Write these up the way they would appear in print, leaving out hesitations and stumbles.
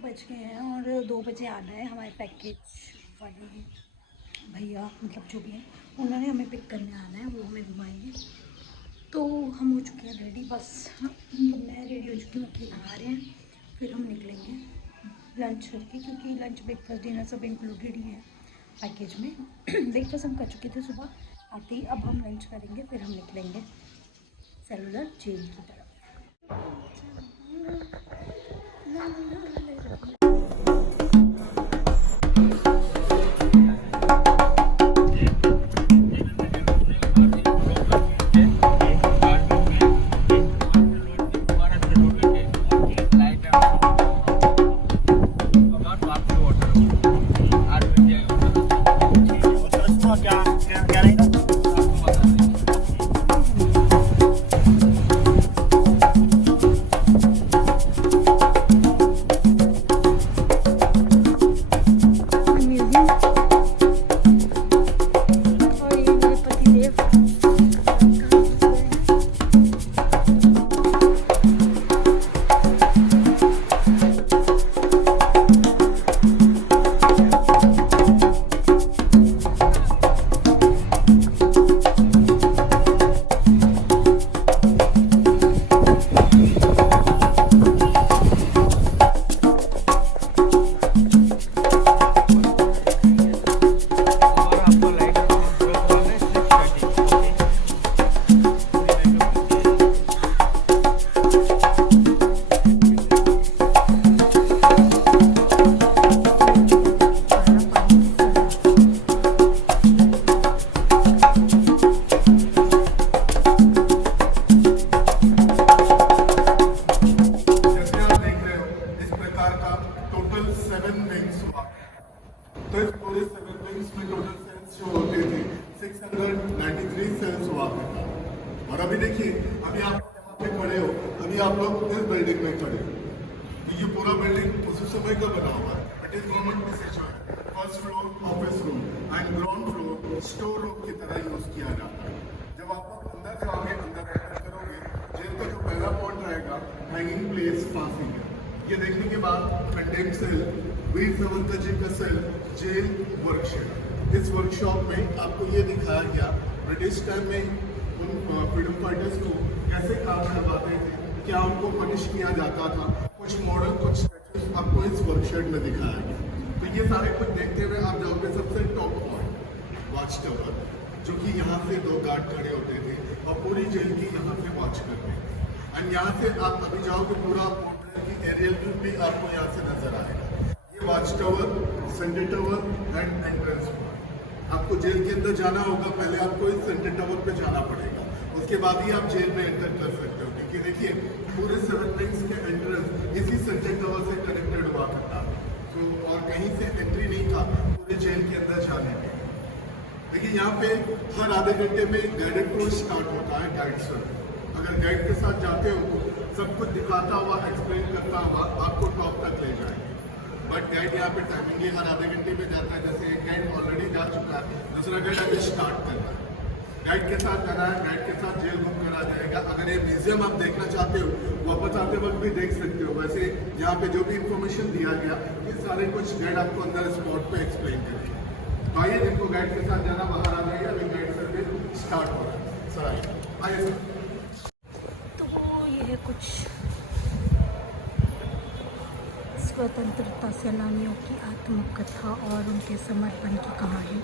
बज गए हैं और 2 बजे आना है। हमारे पैकेज वाले भैया मतलब जो भी हैं उन्होंने हमें पिक करने आना है, वो हमें घुमाएंगे। तो हम हो चुके हैं रेडी, बस मैं रेडी हो चुकी हूँ, अकेले आ रहे हैं, फिर हम निकलेंगे लंच करके, क्योंकि लंच ब्रेकफास्ट डिनर सब इंक्लूडेड ही है पैकेज में। ब्रेकफास्ट हम कर चुके थे सुबह आते ही, अब हम लंच करेंगे, फिर हम निकलेंगे सेलुलर जेल की तरफ। तो इस पूरे 7 विंग्स में टोटल सेल्स जो होते थे 693 सेल्स हुआ करता। और अभी देखिए, अभी आप यहाँ पे खड़े हो, अभी आप लोग इस बिल्डिंग में खड़े हो। ये पूरा बिल्डिंग उसी समय का बना हुआ है। It is government decision. First floor office room and ground floor store room की तरह यूज किया जाता है। जब आप लोग अंदर जाओगे, अंदर एंटर करोगे, जेल का जो पहला पॉइंट रहेगा हैंगिंग प्लेस फांसी है। ये देखने के बाद कंडेम सेल, वीर सावरकर जी का सेल, जेल वर्कशॉप। इस वर्कशॉप में आपको ये दिखाया गया ब्रिटिश टाइम में उन फ्रीडम फाइटर्स को कैसे काम करवाते थे, क्या उनको पनिश किया जाता था। कुछ मॉडल, कुछ स्टैचूज आपको इस वर्कशॉप में दिखाया गया। तो ये सारे कुछ देखते हुए आप जाओगे सबसे टॉप पॉइंट वॉच टावर, जो कि यहाँ से 2 गार्ड खड़े होते थे और पूरी जेल की यहाँ से वॉच करते थे। एंड यहाँ से आप अभी जाओगे, पूरा एरियल व्यू भी आपको यहाँ से नजर आएगा। ये watch tower, centre tower and entrance point. आपको जेल के अंदर जाना होगा, पहले आपको इस सेंटर टावर पे जाना पड़ेगा, उसके बाद ही आप जेल में एंटर कर सकते हो। क्योंकि देखिए, पूरे 7 विंग्स के एंट्रेंस इसी सेंटर टावर से कनेक्टेड हुआ करता था। तो और कहीं से एंट्री नहीं था पूरे जेल के अंदर जाने में। देखिए, यहाँ पे हर आधे घंटे में गाइडेड टूर स्टार्ट होता है गाइड से। अगर गाइड के साथ जाते हो तो सब कुछ दिखाता हुआ, एक्सप्लेन करता हुआ आपको टॉप तक ले जाएंगे। बट गाइड यहाँ पे टाइमिंग हर आधे घंटे में जाता है। जैसे एक गाइड ऑलरेडी जा चुका है, दूसरा गाइड अभी स्टार्ट करना है। गाइड के साथ जाना है, गाइड के साथ जेल घूम करा जाएगा। अगर ये म्यूजियम आप देखना चाहते हो, वापस आते वक्त भी देख सकते हो। वैसे यहाँ पे जो भी इंफॉर्मेशन दिया गया, ये सारे कुछ गाइड आपको अंदर स्पॉट पे एक्सप्लेन करेंगे। तो आइए, जिनको गाइड के साथ जाना बाहर आ जाएगा। अभी गाइड सर्विस स्टार्ट हो रहा है। सर आइए सर। है कुछ स्वतंत्रता सेनानियों की आत्मकथा और उनके समर्पण की कहानी।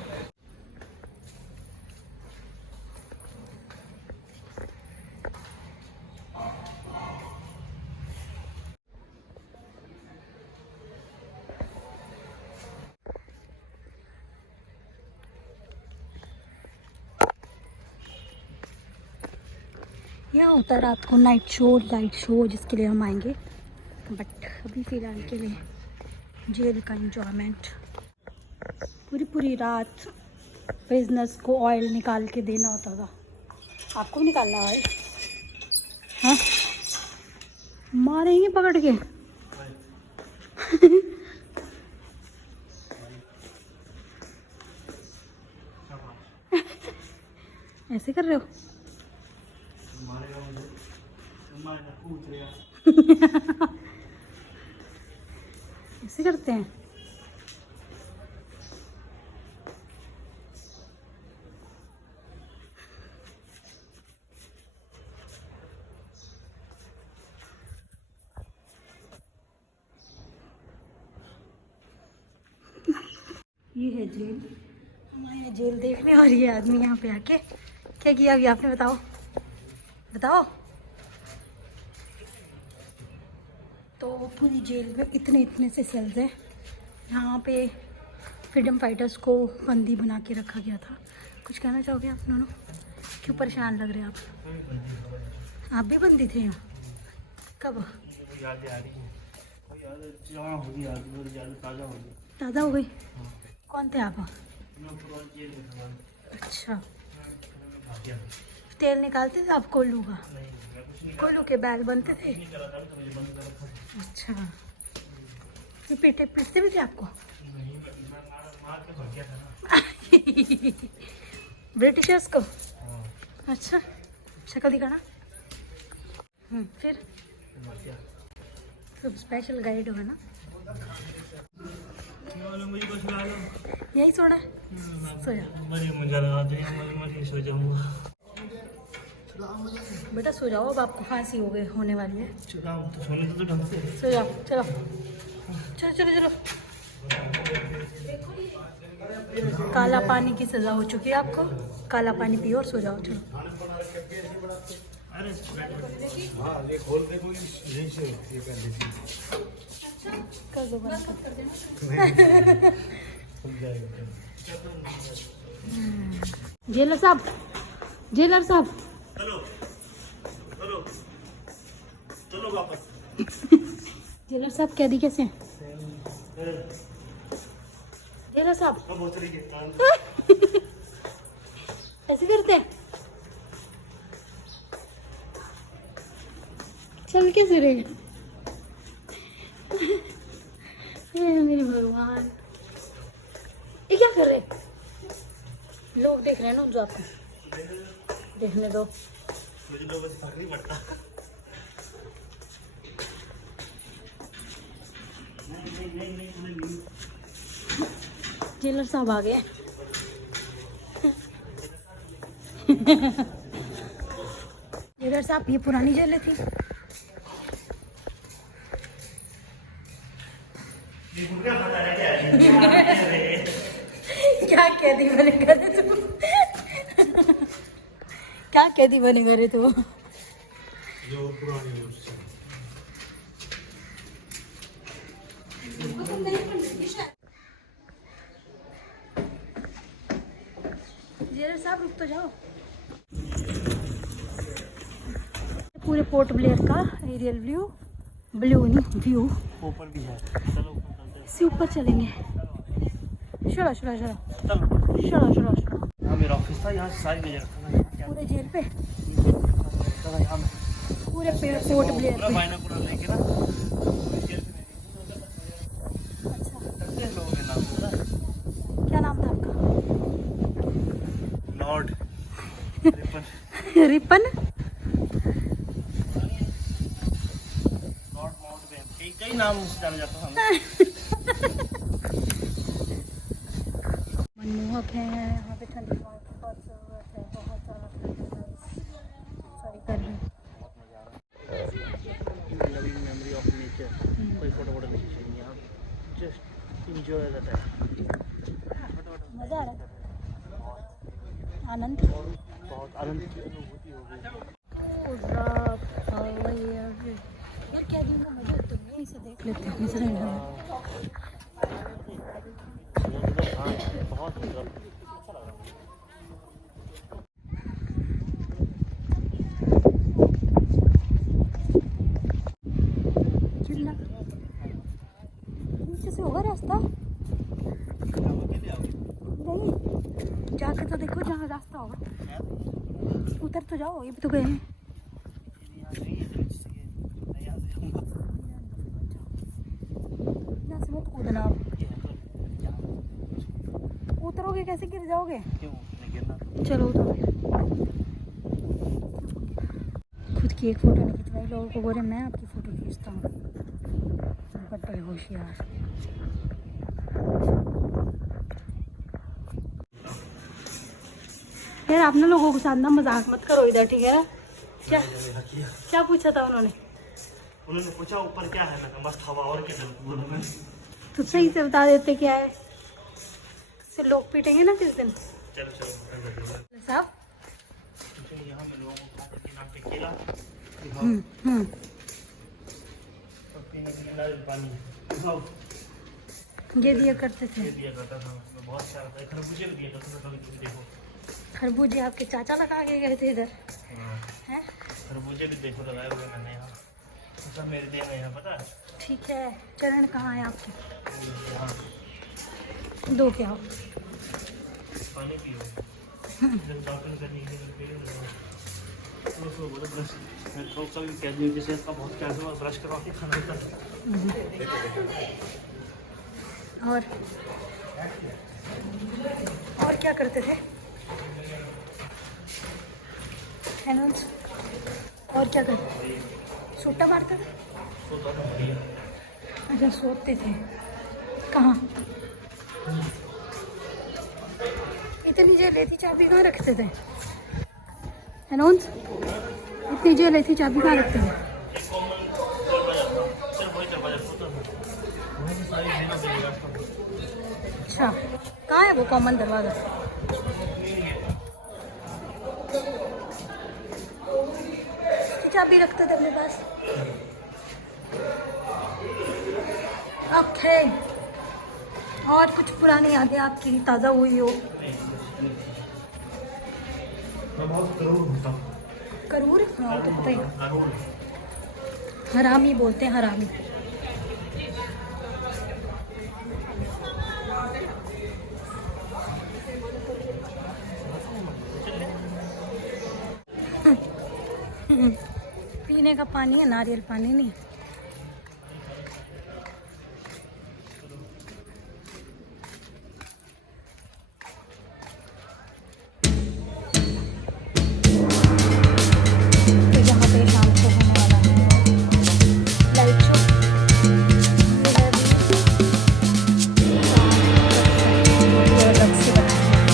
यहाँ होता है रात को नाइट शो, लाइट शो, जिसके लिए हम आएंगे। बट अभी फ़िलहाल के लिए जेल का एंजॉयमेंट। पूरी रात बिजनेस को ऑयल निकाल के देना होता था। आपको भी निकालना ऑयल? हाँ, मारेंगे पकड़ के। ऐसे कर रहे हो? ऐसे करते हैं। ये है जेल, हमारे यहाँ जेल देखने, और ये आदमी यहाँ पे आके क्या किया अभी आपने बताओ बताओ। तो पूरी जेल में इतने इतने से सेल्स हैं। यहाँ पे फ्रीडम फाइटर्स को बंदी बना के रखा गया था। कुछ कहना चाहोगे आप दोनों? क्यों परेशान लग रहे हैं आप भी बंदी थे यहाँ? कब? ताज़ा हो गई? कौन थे आप? अच्छा, तेल निकालते थे आप कोल्लू का? कोल्लू के बैग बनते थे? अच्छा, फिर पीटते भी थे आपको? ब्रिटिशर्स को? अच्छा, शक्ल दिखाना। फिर सब स्पेशल गाइड होगा ना? यही सोना है? सो जा बेटा, सो जाओ, अब आपको फांसी हो गई होने वाली है। सो जाओ, चलो चलो चलो चलो। काला पानी की सजा हो चुकी है आपको, काला पानी पियो और सो जाओ। चलो कर दो, बंद कर देना। जेलर साहब, जेलर साहब, चलो वापस। जेलर साहब कैदी कैसे हैं? जेलर साहब ऐसे करते हैं? चल कैसे रहे? मेरे भगवान, ये क्या कर रहे? लोग देख रहे हैं ना, जो आपको देखने दो। मुझे लोगों से फर्क नहीं पड़ता। जेलर साहब आ गए। जेलर साहब, ये पुरानी जेल थी। क्या कैदी बनेगा रे तू? क्या कैदी बनेगा रे तू? जो पुरानी जेलर साहब रुक तो जाओ। पूरे पोर्ट ब्लेयर का एरियल व्यू, ब्लू नहीं व्यू ऊपर भी है। चलो इससे ऊपर चलेंगे। चलो चलो चलो चलो चलो चलो। हाँ, मेरा ऑफिस था यहाँ, सारी जगह पूरे जेल पे, यहाँ पूरे पोर्ट ब्लेयर पे। बाइनोकुलर लेके ना क्या नाम था आपका? Lord Ripon. लॉर्ड माउंटबेटन, कई नाम से जाना जाता था। मनमोहक है यहाँ पे, ठंडी हवा की बहुत ज़रूरत है, बहुत ज़्यादा ठंड है। सॉरी गर्मी। लविंग मेमोरी ऑफ नेचर, कोई फोटो वोटो नहीं चाहिए, आप जस्ट एंजॉय द टाइम। मज़ा आ रहा है, आनंद, बहुत आनंद की अनुभूति हो गई। यार क्या दिन का मजा तो यहीं से देख लेते हैं। नजर नहीं आ बहुत चिल्ला नीचे से होगा रास्ता? नहीं, जाके तो देखो जहाँ रास्ता होगा, उधर तो जाओ। ये भी तो गए हैं। यहाँ से मत कूदना आप, उतरोगे कैसे, गिर जाओगे। चलो उतरो। खुद की एक फ़ोटो नहीं खिंचवाई, लोगों को बोले मैं आपकी फ़ोटो खींचता हूँ। कट रहे होशियार। यार आप ना लोगों के साथ ना मजाक मत करो इधर, ठीक है ना? क्या क्या पूछा था उन्होंने? उन्होंने पूछा ऊपर क्या है, मैं कहा मस्त हवा और क्या है। तो सही से बता देते क्या है, फिर लोग पीटेंगे ना किस दिन। चलो चलो साहब यहाँ में लोगों को खाते पीना पे केला और पीने के लिए नारियल पानी दिखाओ, ये दिया करते थे। ये दिया करता था, उसमें बहुत सारा था। खरबूजे भी दिया करता था, कभी देखो खरबूजे आपके चाचा लगा के गए थे इधर हैं? खरबूजे भी देखो लगाए हुए मैंने यहाँ, सब मेरे दिए हैं यहाँ, पता है। ठीक है, चरण कहाँ है आपके? यहाँ दो क्या हो? पानी पियो, जब डॉक्टर करने के लिए पियो तो उसको बोलो ब्रश, मैं तो कभी कह दिया जैसे आपका बहुत क्या हुआ, ब्रश करवा के खाना होता है। और क्या करते थे एनोस? और क्या करते? सूटा मारते थे? अच्छा सोते थे। कहाँ? इतनी जलेती चाबी कहाँ रखते थे एनोस? इतनी जलेती चाबी कहाँ रखते थे? अच्छा कहाँ है वो कॉमन दरवाज़ा? चाबी रखते थे अपने पास। ओके, और कुछ पुरानी यादें आपकी ताज़ा हुई हो? मैं बहुत करूर होता हूँ। करूर? हाँ तो पता ही। करूर हरामी बोलते हैं, हरामी। पीने का पानी है, नारियल पानी नहीं। तो यहाँ पे शाम को होने वाला है लाइट शो। अलग से बनाया है।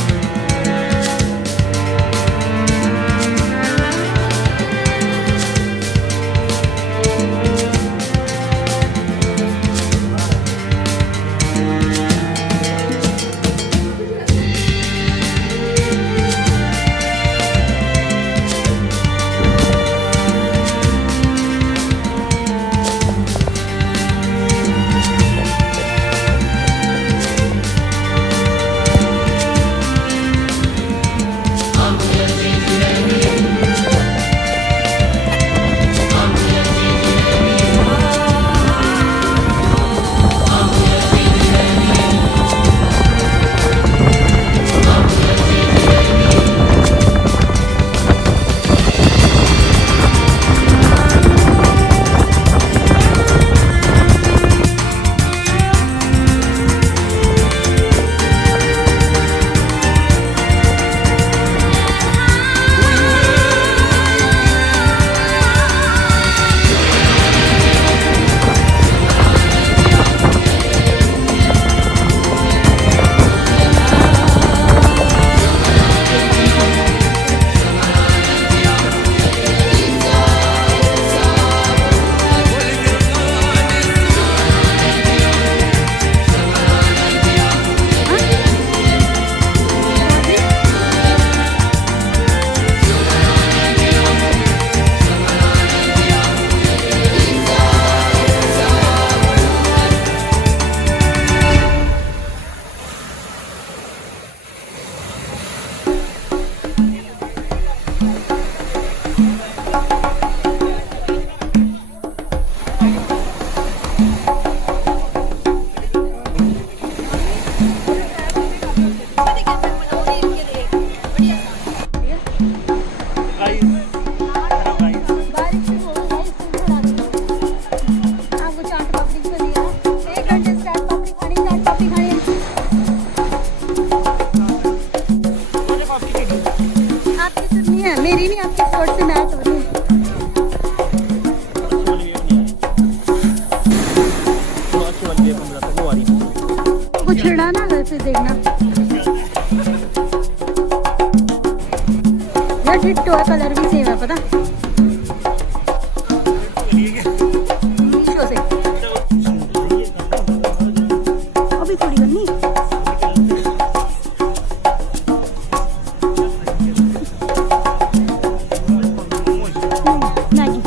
छिड़ाना घर से देखना। यार डिट्टो है, कलर भी सेम है पता। मीशो से अभी थोड़ी करनी। मैगी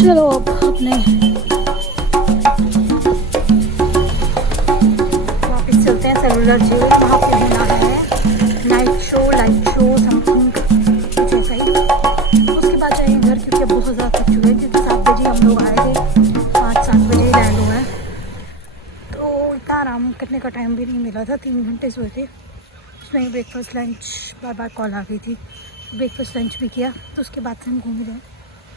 चलो अब अपने वापस चलते हैं सेलुलर जेल। वहाँ पे होना है night show, light show something कुछ ऐसा ही। उसके बाद जाएंगे घर, क्योंकि बहुत ज़्यादा थक चुके हैं, क्योंकि 7 बजे हम लोग आए थे, 5-7 बजे लैंड हुआ है, तो इतना आराम करने का टाइम भी नहीं मिला था। 3 घंटे सोए थे, उसमें ब्रेकफास्ट लंच बार बार कॉल आ गई थी। ब्रेकफास्ट लंच भी किया, तो उसके बाद से हम घूम रहे हैं।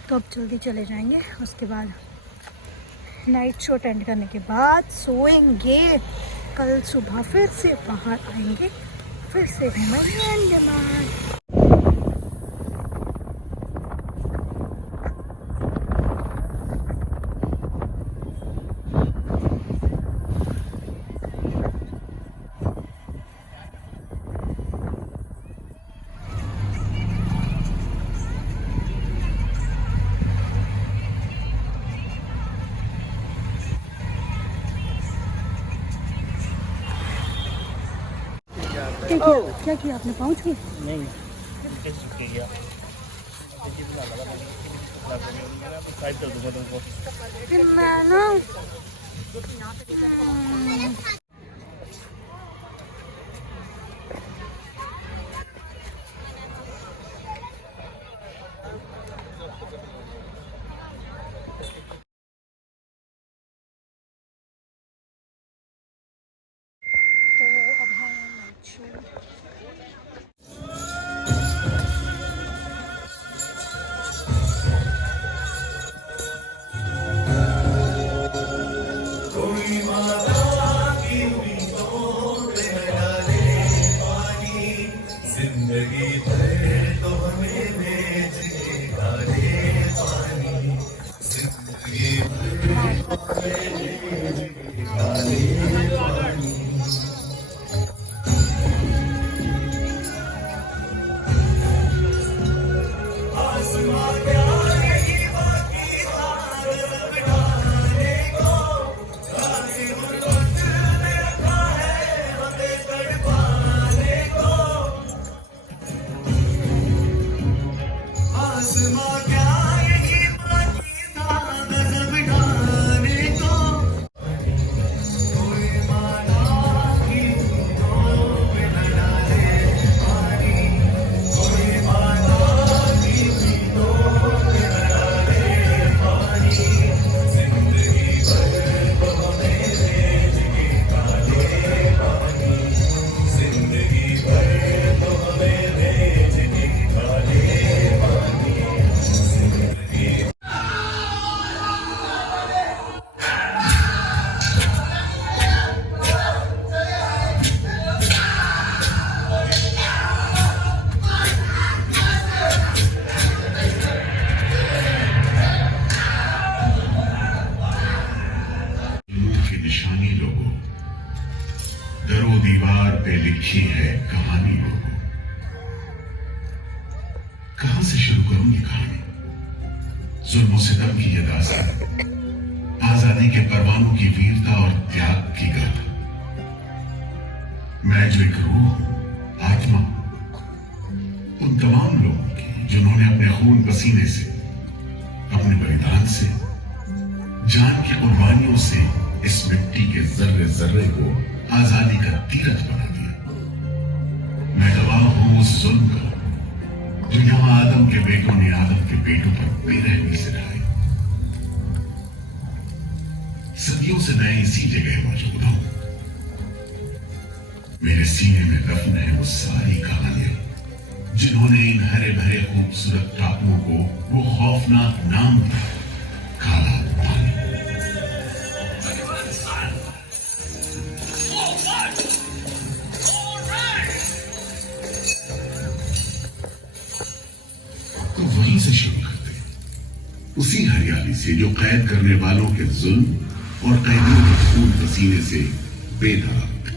तो अब जल्दी चले जाएंगे, उसके बाद नाइट शो अटेंड करने के बाद सोएंगे। कल सुबह फिर से बाहर आएंगे, फिर से घूमेंगे अंडमान। क्या किया आपने? पहुँच गए? नहीं कैसे गया साइड कर दूंगा तुमको। फिर मैं ना तो अब है नाइट शो। दीवार पे लिखी है कहानी लोगों। कहां से शुरू करूं ये कहानी? जुल्म सितम की ये दास्तान, आजादी के परवानों की वीरता और त्याग की गाथा। मैं जो एक रूह, आत्मा, उन तमाम लोगों की जिन्होंने अपने खून पसीने से, अपने बलिदान से, जान की कुर्बानियों से इस मिट्टी के जर्रे जर्रे को आजादी का तीरथ बना दिया। मैं गवाह हूं उस जुल्म का जो यहां आदम के बेटों ने आदम के बेटों पर बेरहमी से ढाई। सदियों से मैं इसी जगह मौजूद हूं। मेरे सीने में दफन है वो सारी कहानियां जिन्होंने इन हरे भरे खूबसूरत टापुओं को वो खौफनाक नाम दिया, काला पानी। उसी हरियाली से जो कैद करने वालों के जुल्म और कैदियों के खून पसीने से बेदाग थी।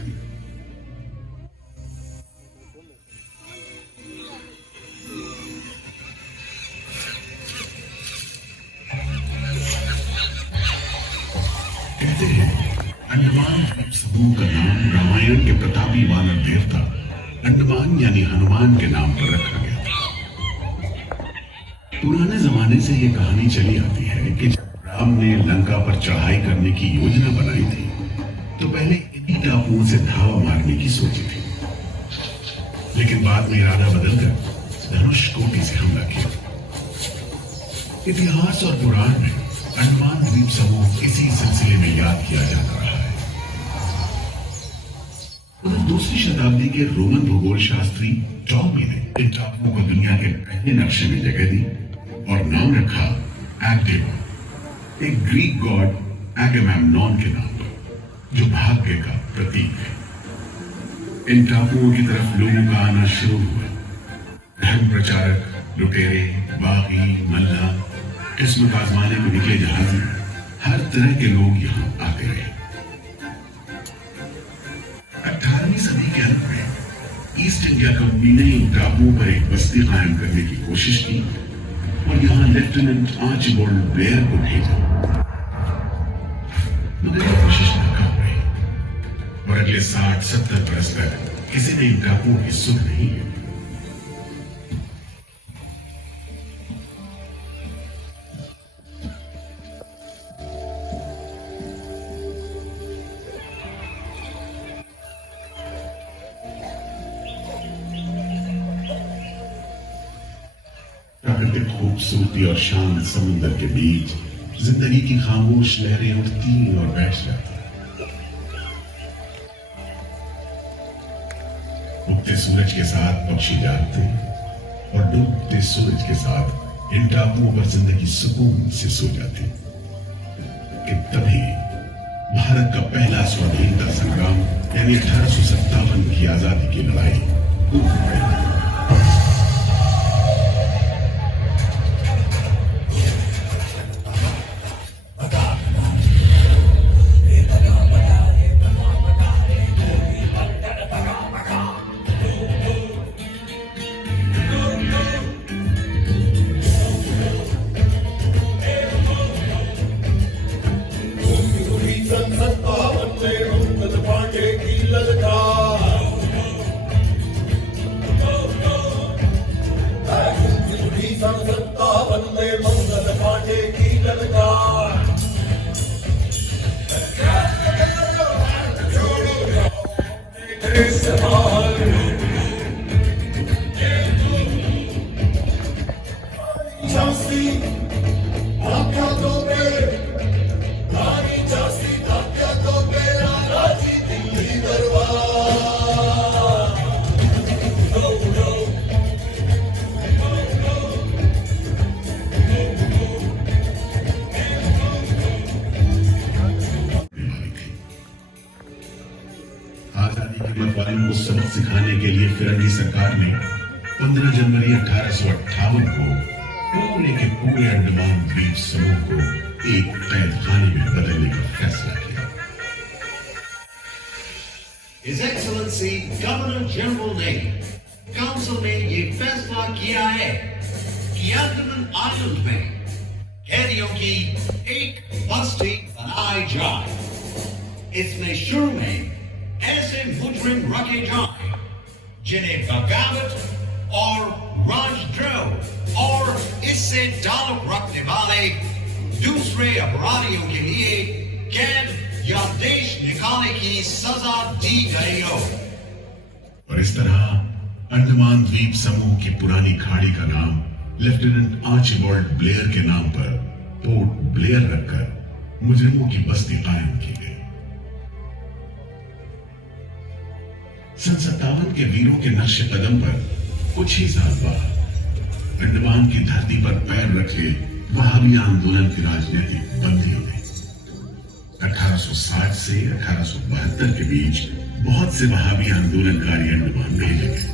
कहते हैं अंडमान द्वीप समूह का नाम रामायण के प्रतापी वानर देवता अंडमान यानी हनुमान के नाम पर रखा गया था। पुराने जमाने से यह कहानी चली आती है कि जब राम ने लंका पर चढ़ाई करने की योजना बनाई थी तो पहले इन्हीं टापुओं से धावा मारने की सोची थी, लेकिन बाद में इरादा बदलकर धनुष कोटि से हमला किया। इतिहास और पुराण में अंडमान द्वीप समूह इसी सिलसिले में याद किया जाता रहा है। उधर दूसरी शताब्दी के रोमन भूगोल शास्त्री टॉमी ने इन टापुओं को दुनिया के पहले नक्शे में जगह दी और नाम रखा एक्टिवा, एक ग्रीक गॉड एगेमेम्नॉन के नाम पर, जो भाग्य का प्रतीक है। इन टापुओं की तरफ लोगों का आना शुरू हुआ। धर्म प्रचारक, लुटेरे, बागी, मल्ला, किस्मत आजमाने को निकले जहाजी, हर तरह के लोग यहाँ आते रहे। 18वीं सदी के अंत में ईस्ट इंडिया कंपनी ने इन टापुओं पर एक बस्ती कायम करने की कोशिश की और यहाँ लेफ्टिनेंट आर्चिबाल्ड ब्लेयर को भेजा, मगर यह कोशिश नाकाम रही और अगले 60-70 बरस तक किसी ने इन टापुओं की सुध नहीं ली। प्राकृतिक खूबसूरती और शांत समुद्र के बीच जिंदगी की खामोश लहरें उठती और बैठ जाती। उगते सूरज के साथ पक्षी जागते और डूबते सूरज के साथ इन टापुओं पर जिंदगी सुकून से सो जाती। कि तभी भारत का पहला स्वाधीनता संग्राम यानी 1857 की आजादी की लड़ाई पूरी पड़ी। को सबक सिखाने के लिए फिरंगी सरकार ने 15 जनवरी 1858 को पूरे के पूरे अंडमान द्वीप समूह को एक कैद खाने में बदलने का फैसला किया। His Excellency गवर्नर जनरल ने काउंसिल में ये फैसला किया है कि अंडमान आइलैंड में कैदियों की एक बस्ती बनाई जाए। इसमें शुरू में ऐसे मुजरिम रखे जाएं जिन्हें बगावत और राजद्रोह और इससे ताल्लुक रखने वाले दूसरे अपराधियों के लिए कैद या देश निकालने की सजा दी गई हो। और इस तरह अंडमान द्वीप समूह की पुरानी खाड़ी का नाम लेफ्टिनेंट आर्चिबाल्ड ब्लेयर के नाम पर पोर्ट ब्लेयर रखकर मुजरिमों की बस्ती कायम की गई। सन 57 के वीरों के नक्शे कदम पर कुछ ही साल बाद अंडमान की धरती पर पैर रखे वहाबी आंदोलन की राजनीतिक बंदियों ने 1860 से 1872 के बीच बहुत से वहाबी आंदोलनकारी अंडमान भेजे गए।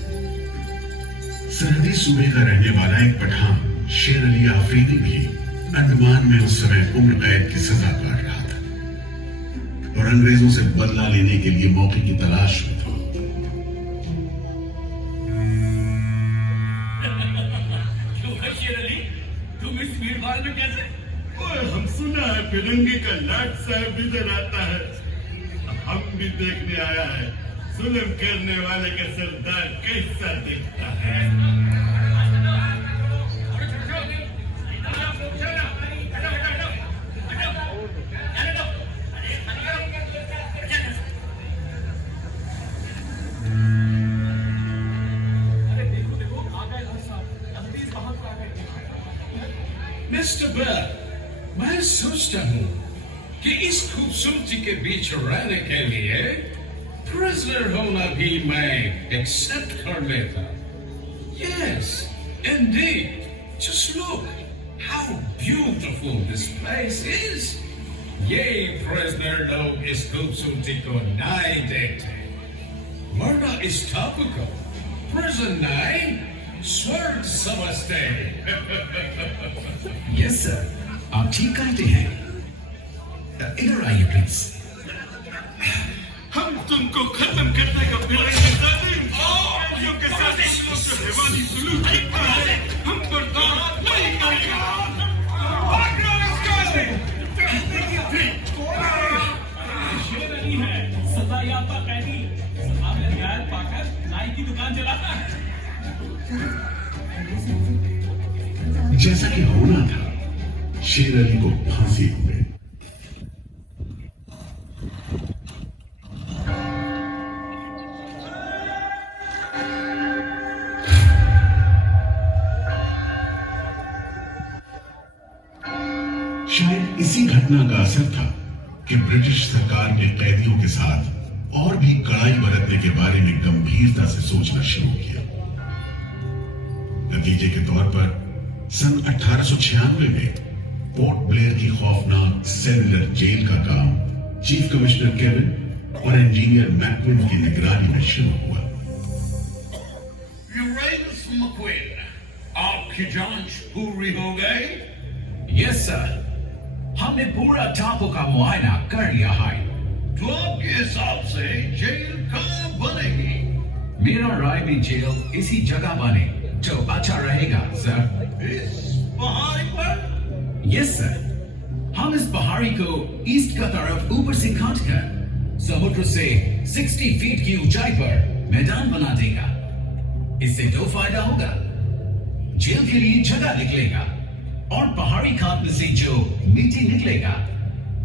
सरहदी सूबे का रहने वाला एक पठान शेर अली आफरीदी भी अंडमान में उस समय उम्र कैद की सजा काट रहा था और अंग्रेजों से बदला लेने के लिए मौके की तलाश में था। शेर अली, तुम इस भीड़ भाड़ में कैसे? ओए, हम सुना है फिरंगी का लाट साहब भी इधर आता है। हम भी देखने आया है जुल्म करने वाले का सरदार कैसा दिखता है। मिस्टर बेल, मैं सोचता हूँ कि इस खूबसूरती के बीच रहने के लिए प्रिजनर होना भी मैं एक्सेप्ट कर लेता। Yes, indeed. Just look how beautiful this place is. ये प्रिजनर लोग इस खूबसूरती को नहीं देखते, वरना इस टापू को प्रिजन नहीं स्वर्ग समझते। यस सर, आप ठीक कहते हैं। इधर आइए प्लीज। हम तुमको खत्म कर देगा फिरंगी जालिम। के साथ हैवानी सुलूक किया है, हम बर्दाश्त नहीं करेंगे। शेर अली है, सजा याफ्ता कैदी, सजा में रियायत पाकर नाई की दुकान चलाता है। जैसा कि होना था, शेर अली को फांसी हो गई। शायद इसी घटना का असर था कि ब्रिटिश सरकार ने कैदियों के साथ और भी कड़ाई बरतने के बारे में गंभीरता से सोचना शुरू किया। नतीजे के तौर पर सन 1896 में पोर्ट ब्लेयर की खौफनाक सेलुलर जेल का काम चीफ कमिश्नर केविन और इंजीनियर मैकविन की निगरानी में शुरू हुआ। यूरेनस मक्विन, आपकी जांच पूरी हो गई? यस सर, हमने पूरा टापू का मुआयना कर लिया है। तो आपके हिसाब से जेल कहाँ बनेगी? मेरा राय भी जेल इसी जगह बने जो अच्छा रहेगा सर। इस पहाड़ी पर? यस सर, हम इस पहाड़ी को ईस्ट का तरफ ऊपर से काटकर समुद्र से 60 फीट की ऊंचाई पर मैदान बना देगा। इससे दो फायदा होगा, जेल के लिए जगह निकलेगा और पहाड़ी काटने से जो मिट्टी निकलेगा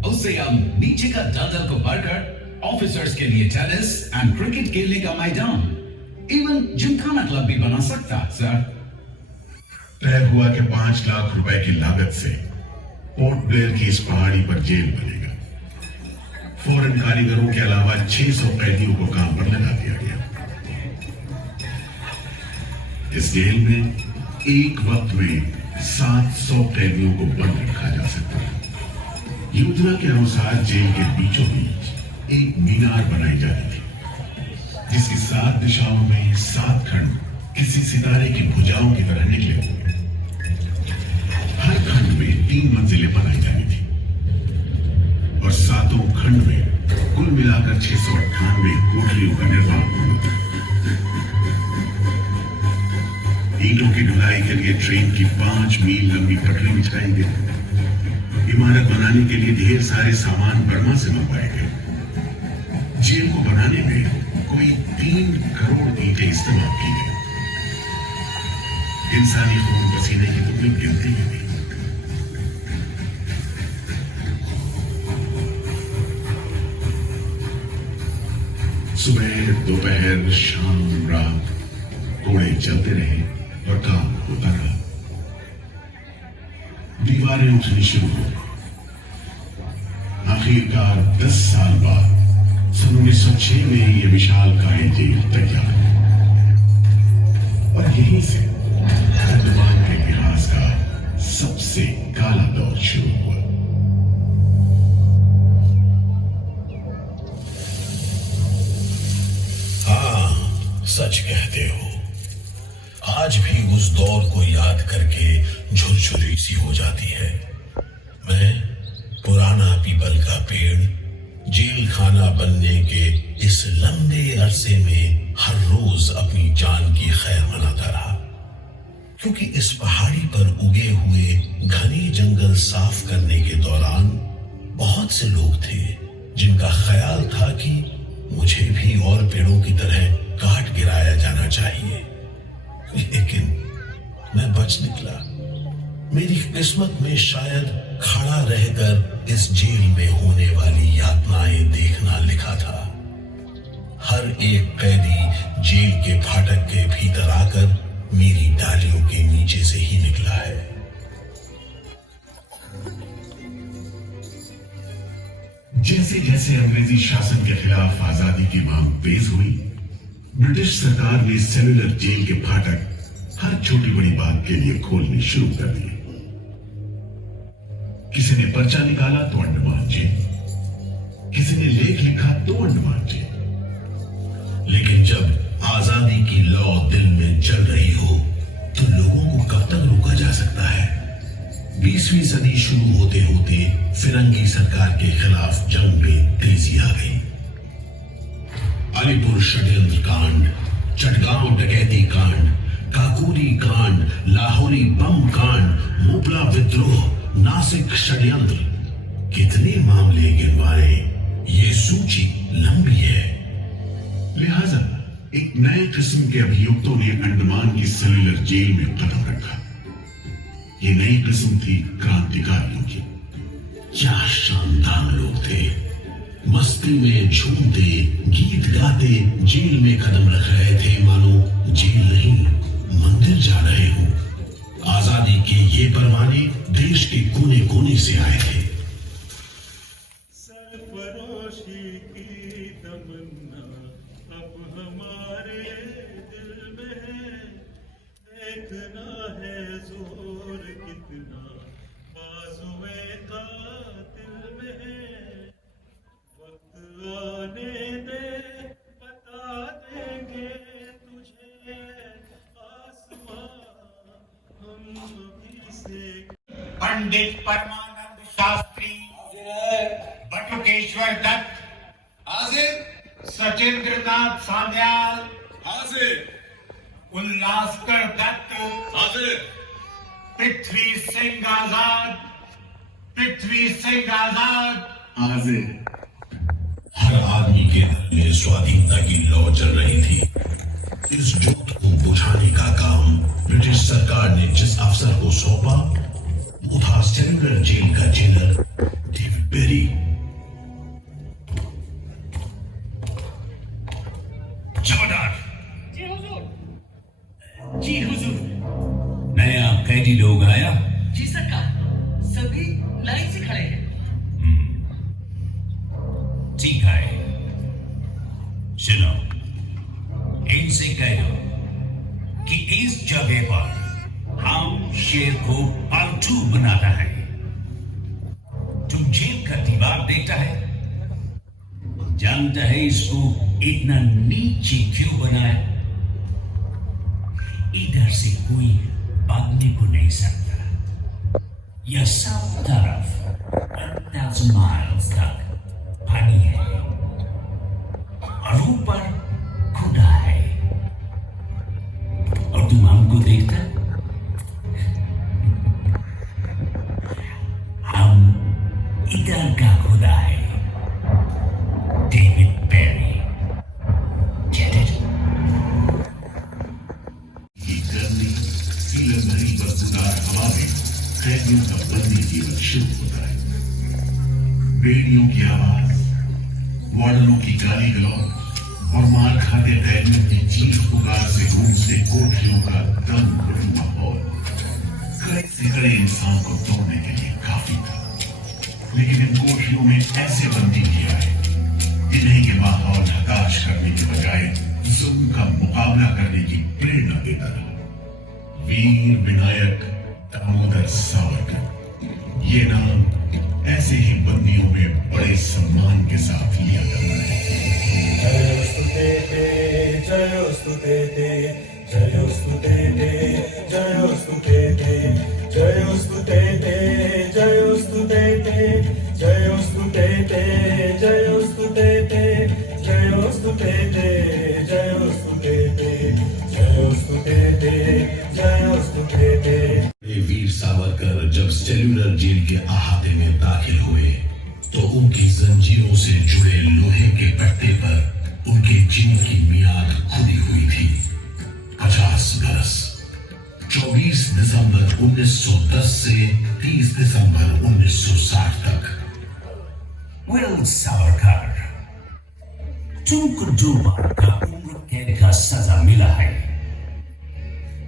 उससे हम नीचे का दलदल को भरकर ऑफिसर्स के लिए टेनिस एंड क्रिकेट खेलने का मैदान, इवन जिमखाना क्लब भी बना सकता सर। तय हुआ कि 5 लाख रुपए की लागत से पोर्ट ब्लेयर की इस पहाड़ी पर जेल बनेगा। फॉरेन कारीगरों के अलावा 600 कैदियों को काम पर लगा दिया गया। इस जेल में एक वक्त में 700 कैदियों को बंद रखा जा सकता है। योजना के अनुसार जेल के बीचों बीच एक मीनार बनाई जाती थी, जिसकी 7 दिशाओं में 7 खंड किसी सितारे की भुजाओं की तरह निकले हुए। हर खंड में 3 मंजिलें बनाई जानी थी और 7 खंड में कुल मिलाकर 698 कोठरियों का निर्माण होना था। ईंटों की ढुलाई के लिए ट्रेन की 5 मील लंबी पटरी बिछाई गई। इमारत बनाने के लिए ढेर सारे सामान बर्मा से मंगवाए गए। जेल को बनाने में कोई 3 करोड़ ईंटें इस्तेमाल की गई। इंसानी खून पसीने की तो कोई गिनती ही नहीं। सुबह, दोपहर, शाम, रात घोड़े चलते रहे और काम होता रहा। दीवारें उठनी शुरू हो गई। आखिरकार 10 साल बाद सन 1906 में यह विशालकाय जेल तैयार और यहीं से अंडमान के इतिहास का सबसे काला दौर शुरू हुआ। हाँ, सच कहते हो। आज भी उस दौर को याद करके झुरझुरी सी हो जाती है। मैं पुराना पीपल का पेड़ जेल खाना बनने के इस लंबे अरसे में हर रोज अपनी जान की खैर मनाता रहा, क्योंकि इस पहाड़ी पर उगे हुए घने जंगल साफ करने के दौरान बहुत से लोग थे जिनका ख्याल था कि मुझे भी और पेड़ों की तरह काट गिराया जाना चाहिए, लेकिन मैं बच निकला। मेरी किस्मत में शायद खड़ा रहकर इस जेल में होने वाली यातनाएं देखना लिखा था। हर एक कैदी जेल के फाटक के भीतर आकर मेरी डालियों के नीचे से ही निकला है। जैसे जैसे अंग्रेजी शासन के खिलाफ आजादी की मांग तेज हुई, ब्रिटिश सरकार ने सेलुलर जेल के फाटक हर छोटी बड़ी बात के लिए खोलने शुरू कर दिए। किसी ने पर्चा निकाला तो अंडमान जेल, किसी ने लेख लिखा तो अंडमान जेल। लेकिन जब आजादी की लौ दिल में जल रही हो तो लोगों को कब तक रोका जा सकता है? 20वीं सदी शुरू होते होते फिरंगी सरकार के खिलाफ जंग में तेजी आ गई। अलीपुर षड्यंत्र कांड, चटगांव डकैती कांड, काकोरी कांड, लाहौरी बम कांड, मोपला विद्रोह, नासिक षड्यंत्र, कितने मामले गिनवाए, ये सूची लंबी है। लिहाजा एक नए किस्म के अभियुक्तों ने अंडमान की सेलुलर जेल में कदम रखा। ये नई किस्म थी क्रांतिकारियों की। क्या शानदार लोग थे, मस्ती में झूमते गीत गाते जेल में कदम रख रहे थे, मानो जेल नहीं मंदिर जा रहे हो। आजादी के ये परवाने देश के कोने कोने से आए थे। सरफरोशी की तमन्ना अब हमारे दिल में है, देखना है जोर कितना बाजुए कातिल में है। वक्त आने दे, बता देंगे तुझे आसमां हम अभी से। पंडित परमानंद शास्त्री, बटुकेश्वर दत्त हाजिर, सचिंद्र नाथ सान्याल हाजिर, उल्लासकर दत्त हाजिर, पृथ्वी सिंह आजाद, पृथ्वी सिंह आजाद हाजिर। हर आदमी के दिल में स्वाधीनता की लौ जल रही थी। इस जोत को बुझाने का काम ब्रिटिश सरकार ने जिस अफसर को सौंपा वो था सेलुलर जेल का जेलर डेविड बेरी। जमादार जी हुजूर, नया कैदी लोग आया? जी सरकार, सभी लाइन से खड़े हैं। ठीक है, सुनो, इनसे कह दो कि इस जगह पर हम शेर को पालतू बनाता है। तुम जेल का दीवार देखता है, जानता है इसको इतना नीचे क्यों बनाया? इधर से कोई भागने को नहीं सकता। यह सब तरफ 1000 माइल्स तक पानी है और ऊपर खुदा है, और तुम हमको देखता? हम इधर का खुदा है, डेविड बेरी। Get it? ये गर्मी, सीलन भरी बदबूदार हवा में कैदियों का बंदी जीवन शुरू होता है। बेड़ियों की आवाज, वार्डनों की गाली गलौज और मार खाते कैदियों की चीख पुकार से गूंजते कोठरियों का दम घुटू माहौल कड़े से कड़े इंसान को तोड़ने के लिए काफी था। लेकिन इन कोठरियों में ऐसे बंदी भी आए जिन्हें ये माहौल हताश करने के बजाय जुल्म का मुकाबला करने की प्रेरणा देता रहा। वीर विनायक दामोदर सावरकर, ये नाम ऐसे ही बंदियों में बड़े सम्मान के साथ लिया जाता है। जयोस्तुते जयोस्तुते जयोस्तुते जयोस्तुते जयोस्तुते जयोस्तुते जयोस्तुते ते जयोस्तुते ते जयोस्तुते ते जयोस्तुते ते। वीर सावरकर जब सेल्यूलर जेल के अहाते में दाखिल हुए तो उनकी जंजीरों से जुड़े लोहे के पट्टे पर उनके जीने की मियाद खुदी हुई थी 50 बरस। 24 दिसंबर 1910 से 30 दिसंबर 1960 तक। विल सावरकर, तुमको 2 बार का उम्र कैद का सजा मिला है।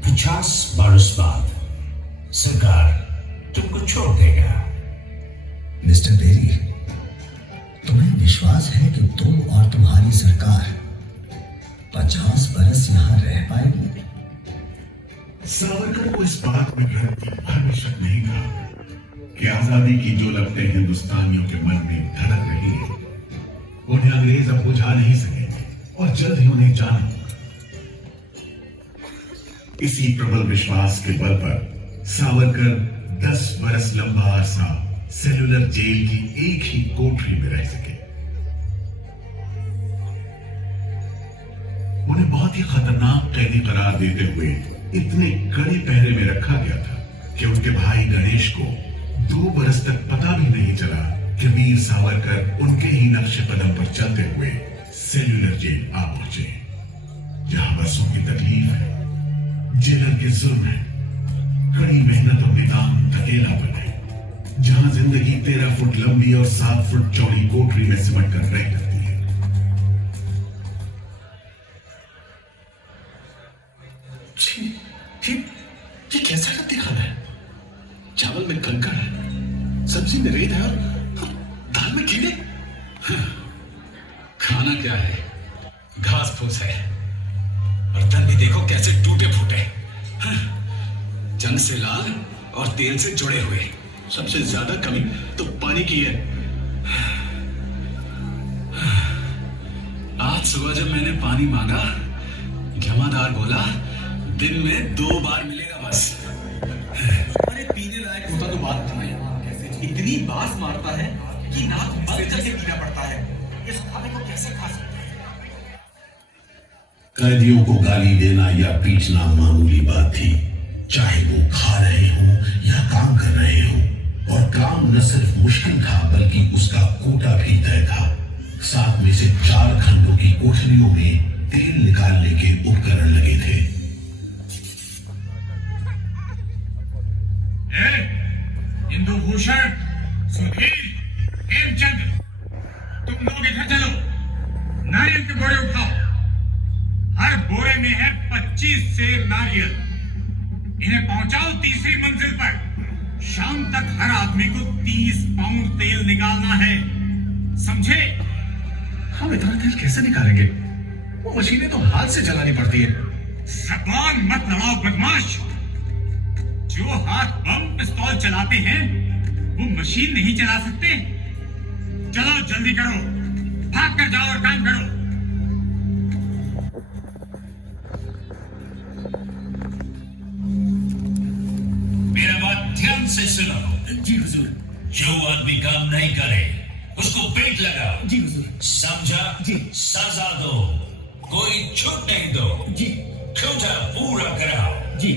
50 बरस बाद सरकार तुमको छोड़ देगा। मिस्टर बेरी, तुम्हें विश्वास है कि तुम और तुम्हारी सरकार 50 बरस यहां रह पाएगी? सावरकर को इस बात में भर शक नहीं था कि आजादी की जो लपटें हिंदुस्तानियों के मन में धड़क रही है उन्हें अंग्रेज अब बुझा नहीं सकेंगे और जल्द ही उन्हें जान। इसी प्रबल विश्वास के बल पर सावरकर 10 बरस लंबा अरसा सेल्यूलर जेल की एक ही कोठरी में रह सके। उन्हें बहुत ही खतरनाक कैदी करार देते हुए इतने कड़े पहरे में रखा गया था कि उनके भाई गणेश को 2 बरस तक पता भी नहीं चला कि वीर सावरकर उनके ही नक्श कदम पर चलते हुए सेल्यूलर जेल आ पहुंचे, जहां बरसों की तकलीफ है, जेलर के जुल्म है, कड़ी मेहनत और निदान धकेलापन है, जहां जिंदगी 13 फुट लंबी और 7 फुट चौड़ी कोठरी में सिमट कर रह करती है। ये कैसा रद्दी खाना है? चावल में कंकड़ है, सब्जी में रेत है और दाल में कीड़े। खाना क्या है? घास फूस है। बर्तन भी देखो कैसे टूटे फूटे, जंग से लाल और तेल से जुड़े हुए। सबसे ज्यादा कमी तो पानी की है। आज सुबह जब मैंने पानी मांगा, जमादार बोला दिन में 2 बार मिलेगा बस। अरे पीने लायक होता तो बात नहीं है, इतनी बास मारता है कि नाक बंद करके पीना पड़ता है। इस खाने को कैसे खा सकते हैं? कैदियों को गाली देना या पीटना मामूली बात थी, चाहे वो खा रहे हों या काम कर रहे हों। और काम न सिर्फ मुश्किल था बल्कि उसका कोटा भी तय था। 7 में से 4 खंडों की कोठरियों में तेल निकालने के उपकरण लगे थे। इंदु भूषण, सुधीर, हेमचंद, तुम लोग इधर चलो, नारियल के बोरे उठाओ। हर बोरे में है 25 सेर नारियल। इन्हें पहुंचाओ तीसरी मंजिल पर। शाम तक हर आदमी को 30 पाउंड तेल निकालना है, समझे? हम इतना तेल कैसे निकालेंगे? वो मशीनें तो हाथ से चलानी पड़ती है। जबान मत लड़ाओ बदमाश। जो हाथ बम पिस्तौल चलाते हैं वो मशीन नहीं चला सकते। चलो जल्दी करो, भाग कर जाओ और काम करो। मेरा बात ध्यान से सुनो। जी हुजूर। जो आदमी काम नहीं करे उसको पेट लगाओ। जी हुजूर। समझा? जी। सजा दो, कोई छूट नहीं दो। जी। कोटा पूरा कराओ। जी।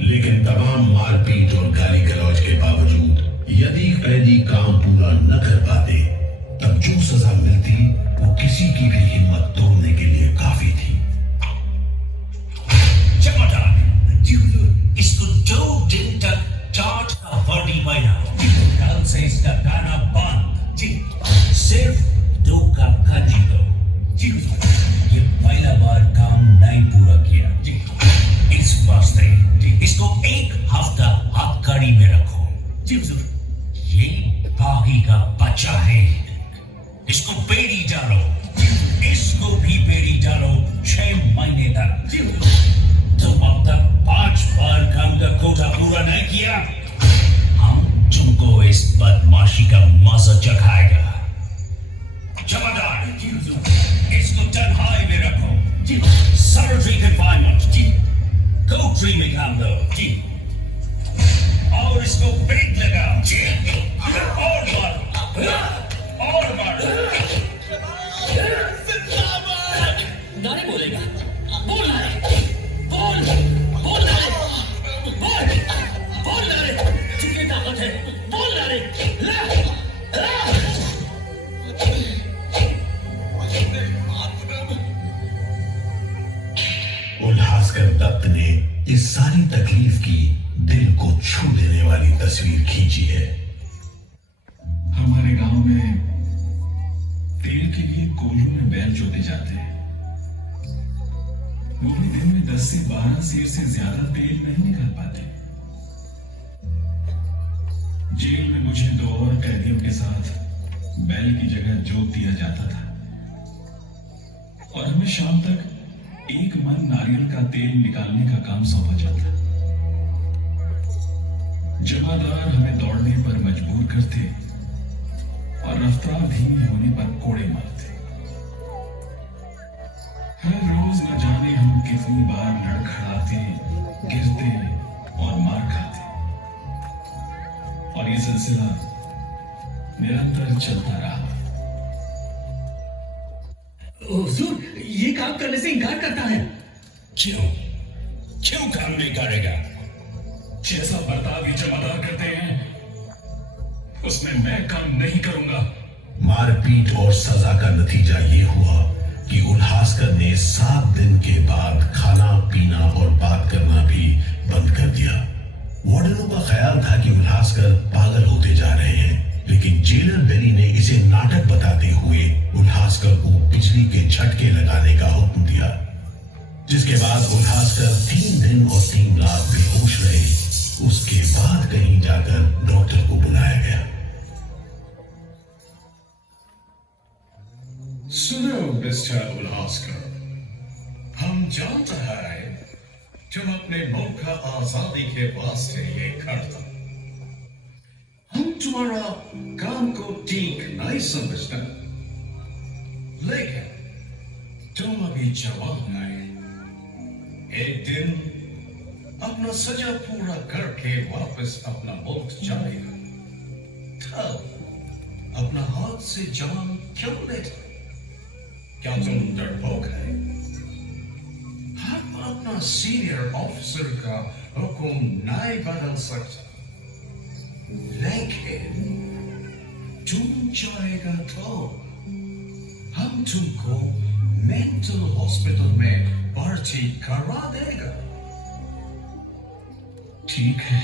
लेकिन तमाम मारपीट और गाली गलौज के बावजूद यदि कैदी काम पूरा न कर पाते तब जो सजा मिलती वो किसी की भी हिम्मत तोड़ने के लिए काफी थी। चमड़ा जी हुजूर। इसको 2 दिन तक टाट का वर्दी बनाओ। कल से इसका गाना बंद। जी। सिर्फ 2 कप खंजी दो। जी हुजूर। ये पहला बार काम नहीं पूरा किया। जी। इस वास्ते इसको 1 हफ्ता हथकड़ी में रखो। जी हुजूर। ये बागी का बच्चा है, इसको बेड़ी डालो। इसको भी बेड़ी डालो 6 महीने तक। जी हुजूर। तुम अब तक 5 बार काम का कोटा पूरा नहीं किया, हम तुमको इस बदमाशी का मजा चखाएगा। जमादार, जी हुजूर। इसको तन्हाई में रखो। जी। सर्जरी कन्फाइनमेंट। जी। कोठरी में काम दो। जी। और इसको पेट लगाओ। और मारो, और मारो। नारे बोलेगा। बोल नारे, बोल बोल नारे, बोल नारे, कितनी ताकत है, बोल नारे, उल्हासकर दत्त ने इस सारी तकलीफ की दिल को छू देने वाली तस्वीर खींची है। हमारे गांव में तेल के लिए कोयलों में बैल जोते जाते हैं। वो भी दिन में 10 से 12 सेर से ज्यादा तेल नहीं निकाल पाते। जेल में मुझे 2 और कैदियों के साथ बैल की जगह जोत दिया जाता था और हमें शाम तक 1 मन नारियल का तेल निकालने का काम सौंपा जाता। जमादार हमें दौड़ने पर मजबूर करते और रफ्तार धीमी होने पर कोड़े मारते। हर रोज न जाने हम कितनी बार लड़खड़ाते, गिरते और मार खाते, और ये सिलसिला निरंतर चलता रहा। हुजूर, ये काम करने से इनकार करता है। क्यों काम नहीं करेगा? जैसा बर्ताव ये जमादार करते हैं उसमें मैं काम नहीं करूंगा। मारपीट और सजा का नतीजा ये हुआ कि उल्हासकर ने 7 दिन के बाद खाना पीना और बात करना भी बंद कर दिया। वार्डनों का ख्याल था कि उल्हासकर पागल होते जा रहे हैं, लेकिन जेलर बेरी ने इसे नाटक बताते हुए उल्हासकर को बिजली के झटके लगाने का हुक्म दिया, जिसके बाद उल्हासकर 3 दिन और 3 रात बेहोश रहे। उसके बाद कहीं जाकर डॉक्टर को बुलाया गया। सुनो मिस्टर उल्हासकर, हम जानते हैं तुम अपने मुल्क का आजादी के वास्ते ये करता। हम तुम्हारा काम को ठीक नहीं समझते, लेकिन तुम अभी जवान नहीं। एक दिन अपना सजा पूरा करके वापस अपना मुल्क जाएगा, तब अपना हाथ से जान क्यों लेता? क्या तुम डरपोक है? हम अपना सीनियर ऑफिसर का हुक्म नहीं बदल सकता, लेकिन तुम चाहेगा तो हम तुमको मेंटल हॉस्पिटल में भर्ती करवा देगा। ठीक है,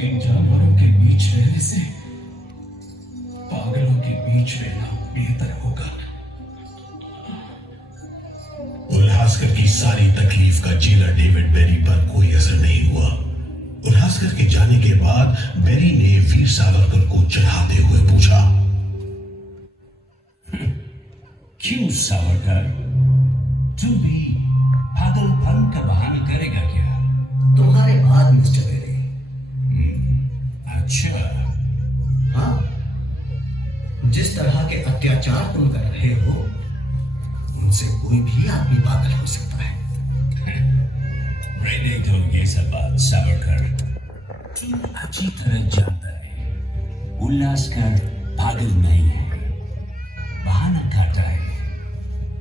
इन जानवरों के बीच रहने से पागलों के बीच रहना बेहतर होगा। उल्हासकर की सारी तकलीफ का जेलर डेविड बेरी पर कोई असर नहीं हुआ। उल्हासकर के जाने के बाद बेरी ने वीर सावरकर को चढ़ाते हुए पूछा, क्यों सावरकर, तुम भी पागलपन का बहाना करेगा क्या? तुम्हारे बाद मिस्टर बेरी। अच्छा, हाँ, जिस तरह के अत्याचार तुम कर रहे हो उनसे कोई भी आदमी पागल हो सकता है। रहने दो ये सब बात सावरकर, तुम अच्छी तरह जानता है उल्हासकर पागल नहीं है, बहाना करता है।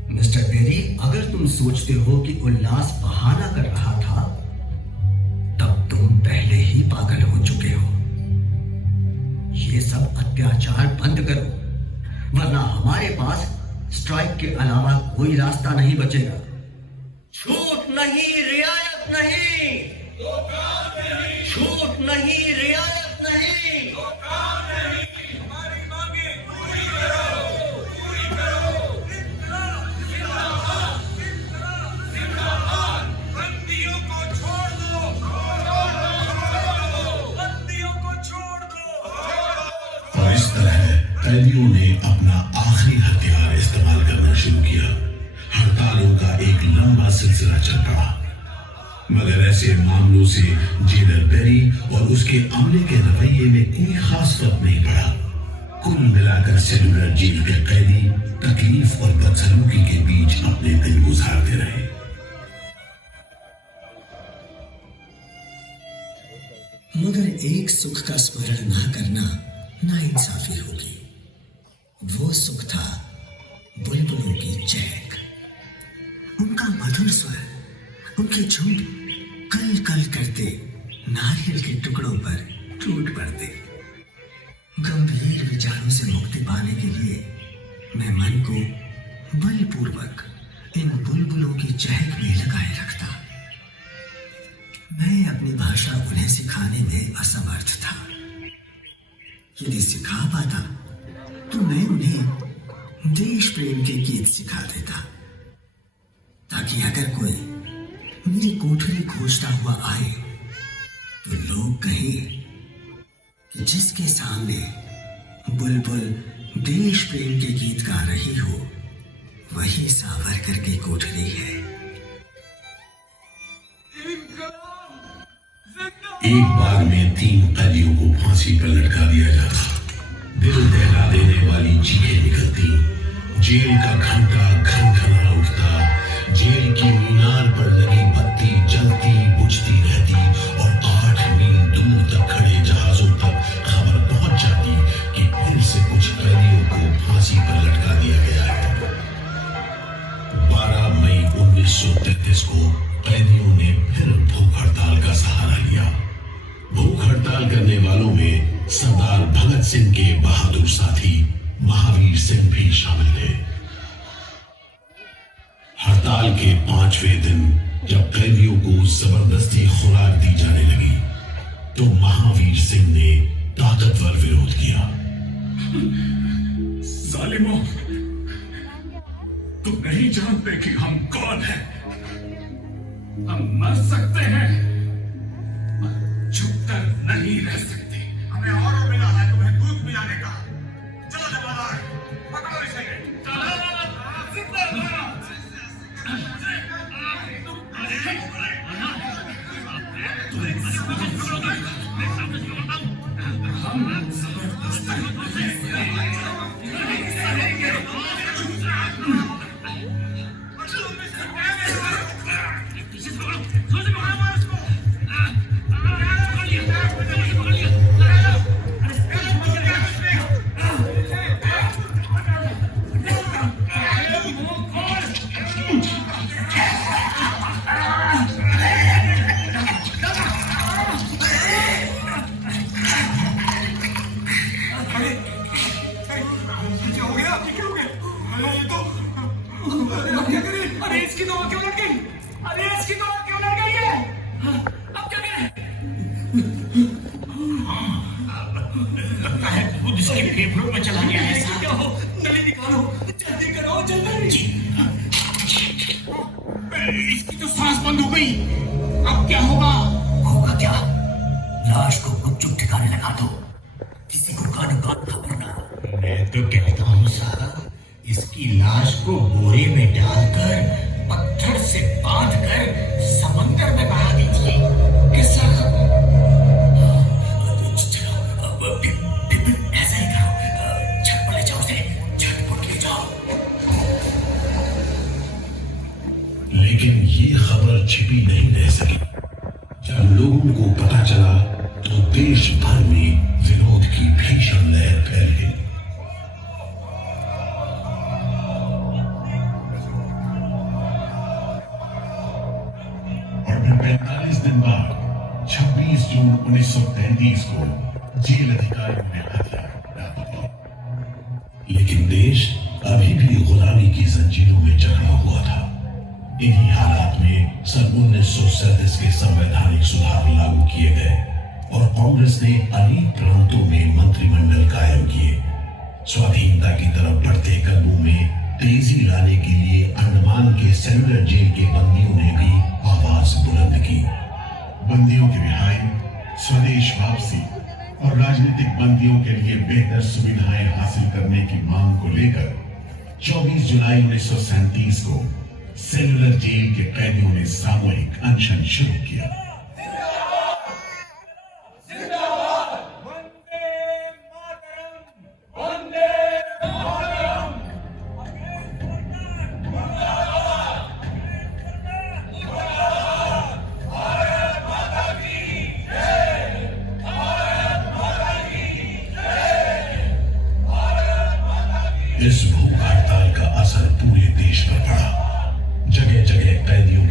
मिस्टर बेरी, अगर तुम सोचते हो कि उल्लास बहाना कर रहा था, तब तुम पहले ही पागल हो चुके हो। ये सब अत्याचार बंद करो, वरना हमारे पास स्ट्राइक के अलावा कोई रास्ता नहीं बचेगा। छूट नहीं, रियायत नहीं, छूट नहीं, रियायत नहीं। बंदियों को छोड़ दो, बंदियों को छोड़ दो। और इस तरह कैदियों ने अपना आखिरी हथियार इस्तेमाल करना शुरू किया। हड़तालों का एक लंबा सिलसिला चल पड़ा, मगर ऐसे मामलों से जेलर बेरी और उसके अमले के रवैये में कोई खास फर्क नहीं पड़ा। कुल मिलाकर सेलुलर जेल के कैदी तकलीफ और बदसलूकी के बीच अपने दिन गुजारते रहे। मगर एक सुख का स्मरण ना करना नाइंसाफी होगी। वो सुख था बुलबुलों की चहल मधुर स्वर उनके झुंड कल कल करते नारियल के टुकड़ों पर टूट पड़ते। गंभीर विचारों से मुक्ति पाने के लिए मैं मन को बलपूर्वक इन बुलबुलों की चहक में लगाए रखता। मैं अपनी भाषा उन्हें सिखाने में असमर्थ था। यदि सिखा पाता तो मैं उन्हें देश प्रेम के गीत सिखा देता, ताकि अगर कोई मेरी कोठरी खोजता हुआ आए तो लोग कहें कि जिसके सामने बुलबुल देश प्रेम के गीत गा रही हो वही सावरकर की कोठरी है। एक बार में 3 कैदियों को फांसी पर लटका दिया जाता। दिल दहला देने वाली चीखें निकलती, जेल का घंटा खनखना उठता, जेल की मीनार पर लगी बत्ती जलती बुझती रहती और 8 मील दूर तक खड़े जहाजों तक खबर पहुंच जाती कि फिर से कुछ कैदियों को फांसी पर लटका दिया गया है। 12 मई 1933 को कैदियों ने फिर भूख हड़ताल का सहारा लिया। भूख हड़ताल करने वालों में सरदार भगत सिंह के बहादुर साथी महावीर सिंह भी शामिल थे। हड़ताल के 5वें दिन जब कैदियों को जबरदस्ती खुराक दी जाने लगी तो महावीर सिंह ने ताकतवर विरोध किया। जालिमों, तुम नहीं जानते कि हम कौन हैं। हम मर सकते हैं, छुपकर नहीं रह सकते। हमें और मिला है तुम्हें दूध पिलाने का। चलो जमादार, पकड़ो इसे। अरे इसकी दवा क्यों लग गई? अरे इसकी दवा क्यों लग गई है? अब क्या करें? लगता है दूध इसके फेफड़ों में चला गया है। क्या हो? नली निकालो, जल्दी करो, जल्दी। जी। इसकी तो सांस बंद हो गई। अब क्या होगा? होगा क्या? लाश को गुपचुप ठिकाने लगा दो, किसी को कान खबर ना। मैं तो कहता हूँ साहब, इसकी लाश को बोरे में डालकर पत्थर से बांधकर समंदर में बहा दीजिए। कैसा? ऐसा ही करो, झटपट ले जाओ उसे, झटपट ले जाओ। लेकिन ये खबर छिपी नहीं रह सकी। जब लोगों को पता चला तो देश भर में विरोध की भीषण लहर फैल गई। और 45 दिन बाद 26 जून 1933 को जेल अधिकारियों ने हथियार डाल दिए। लेकिन देश अभी भी गुलामी की जंजीरों में जकड़ा हुआ था। इन्हीं हालात में सन 1937 के संवैधानिक सुधार लागू किए गए और कांग्रेस ने अनेक प्रांतों में मंत्रिमंडल कायम किए। स्वाधीनता की तरफ बढ़ते कदमों में तेजी लाने के लिए अंडमान के सेलुलर जेल के बंदियों ने भी आवाज बुलंद की। बंदियों की रिहाई, स्वदेश वापसी और राजनीतिक बंदियों के लिए बेहतर सुविधाएं हासिल करने की मांग को लेकर 24 जुलाई 1937 को सेलुलर जेल के कैदियों ने सामूहिक अनशन शुरू किया। इस भूख हड़ताल का असर पूरे देश पर पड़ा। जगह जगह कैदियों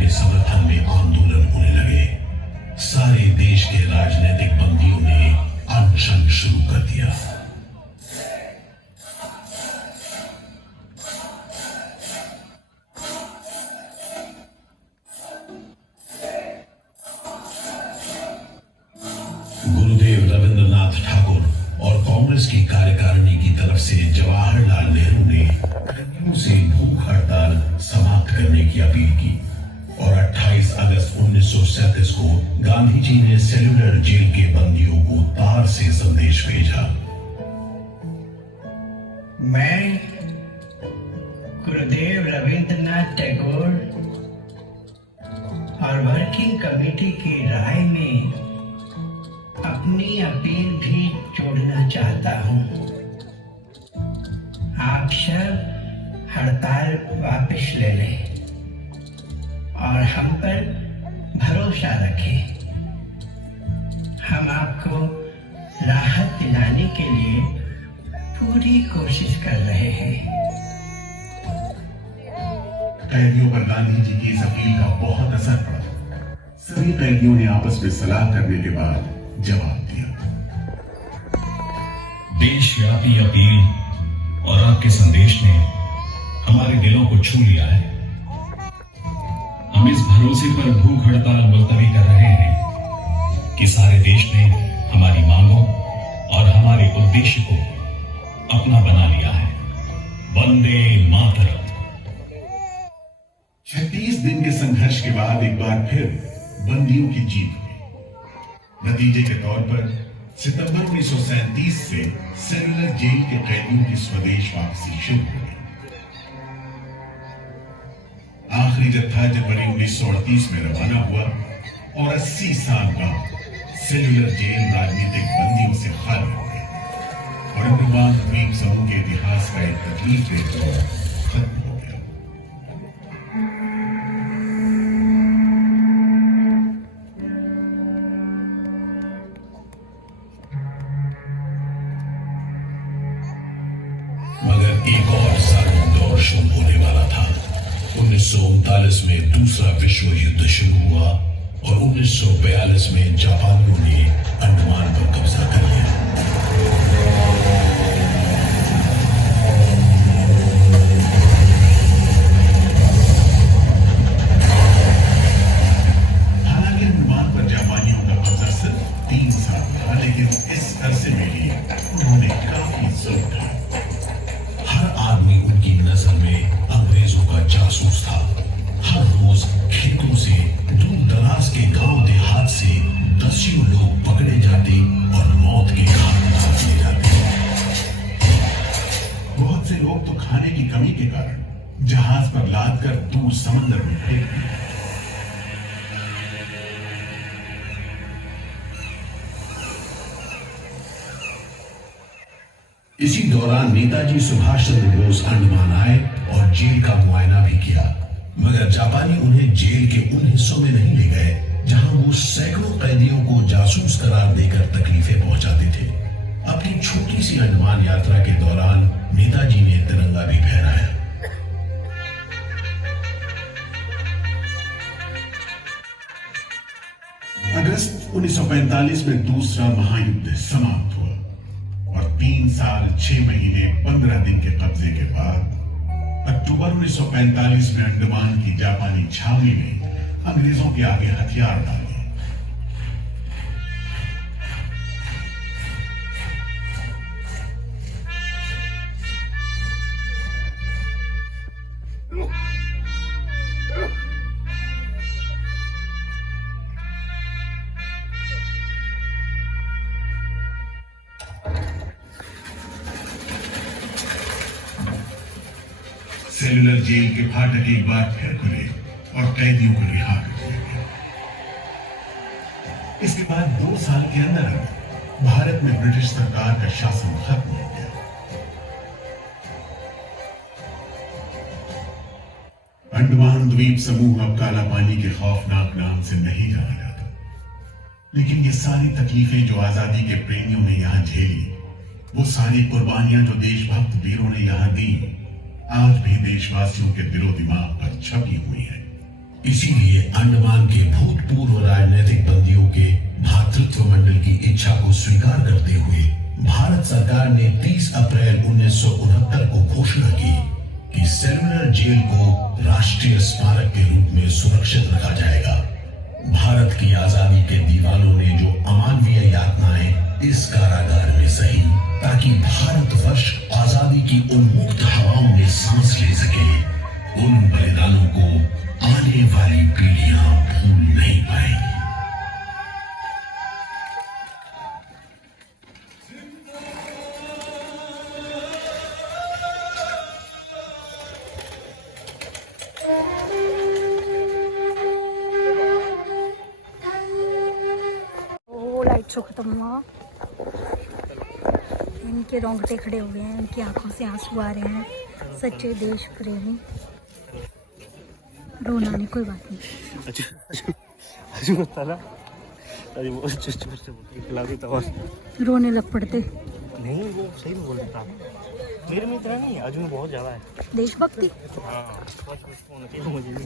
कांग्रेस की कार्यकारिणी की तरफ से जवाहरलाल नेहरू ने कैदियों से भूख हड़ताल समाप्त करने की अपील की और 28 अगस्त 1937 को गांधी जी ने सेलुलर जेल के बंदियों को तार से संदेश भेजा। मैं गुरुदेव रविंद्रनाथ टैगोर और वर्किंग कमेटी की राय में अपनी अपील भी जोड़ना चाहता हूं। आप सब हड़ताल वापस ले लें और हम पर भरोसा रखें। हम आपको राहत दिलाने के लिए पूरी कोशिश कर रहे हैं। कैदियों पर गांधी जी की इस अपील का बहुत असर पड़ा। सभी कैदियों ने आपस में सलाह करने के बाद जवाब दिया। देशव्यापी अपील और आपके संदेश ने हमारे दिलों को छू लिया है। हम इस भरोसे पर भूख हड़ताल मुलतवी कर रहे हैं कि सारे देश ने हमारी मांगों और हमारे उद्देश्य को अपना बना लिया है। वंदे मातरम। 36 दिन के संघर्ष के बाद एक बार फिर बंदियों की जीत हुई। नतीजे के तौर पर सितंबर 1937 से सेलुलर जेल के कैदियों की स्वदेश वापसी शुरू हो गई। आखिरी जत्था जनवरी 1938 में रवाना हुआ और 80 साल बाद सेलुलर जेल राजनीतिक बंदियों से खाली हो गया और अंडमान द्वीप समूह के इतिहास का एक तकलीफदेह दौर खत्म हो गया। मगर एक और सालों दौर शुरू होने वाला था। 1939 में दूसरा विश्व युद्ध शुरू हुआ और 1942 में जापानियों ने अंडमान पर कब्जा कर लिया। हालांकि अंडमान पर जापानियों का कब्जा सिर्फ 3 साल था, लेकिन इस अरसे में ही उन्होंने काफी जुल्म ढाया। हर आदमी उनकी नजर में अंग्रेजों का जासूस था। हर रोज खेतों से, दूर दराज के गांव देहात से दसियों लोग पकड़े जाते और मौत के घाट उतार दिए जाते। बहुत से लोग तो खाने की कमी के कारण जहाज पर लाद कर दूर समंदर में फेंक दिए। इसी दौरान नेताजी सुभाष चंद्र बोस अंडमान आए और जेल का मुआयना भी किया, मगर जापानी उन्हें जेल के उन हिस्सों में नहीं ले गए जहां वो सैकड़ों कैदियों को जासूस करार देकर तकलीफें पहुंचाते थे। अपनी छोटी सी अंडमान यात्रा के दौरान नेताजी ने तिरंगा भी फहराया। अगस्त 1945 में दूसरा महायुद्ध समाप्त हुआ और 3 साल 6 महीने 15 दिन के कब्जे के बाद अक्टूबर 1945 में अंडमान की जापानी छावनी ने अंग्रेजों के आगे हथियार डाल दिए। सेलुलर जेल के फाटक एक बार फिर खुले और कैदियों को रिहा कर दिया गया। इसके बाद 2 साल के अंदर भारत में ब्रिटिश सरकार का शासन खत्म हो गया। अंडमान द्वीप समूह अब काला पानी के खौफनाक नाम से नहीं जाना जाता, लेकिन ये सारी तकलीफें जो आजादी के प्रेमियों ने यहां झेली, वो सारी कुर्बानियां जो देशभक्त वीरों ने यहां दी, आज भी देशवासियों के दिलो दिमाग पर छपी हुई है। इसीलिए अंडमान के भूतपूर्व राजनीतिक बंदियों के भातृत्व मंडल की इच्छा को स्वीकार करते हुए भारत सरकार ने 30 अप्रैल 1969 को घोषणा की कि सेलुलर जेल को राष्ट्रीय स्मारक के रूप में सुरक्षित रखा जाएगा। भारत की आजादी के दीवानों ने जो अमानवीय यातनाएं इस कारागार में सही, ताकि भारतवर्ष आजादी की उन्मुक्त हवाओं में सांस ले सके। उन बलिदानों को आने वाली पीढ़ियां भूल नहीं पाएंगी। लाइट शो खत्म हुआ, इनके रोंगटे खड़े हुए हैं, इनकी आंखों से आंसू आ रहे हैं। सच्चे देश प्रेमी। रोना नहीं, कोई बात नहीं। रोने लग पड़ते। नहीं वो सही में बोल देता, मेरे में इतना नहीं है, अजू में बहुत ज़्यादा है देशभक्ति। हाँ होना चाहिए मुझे भी,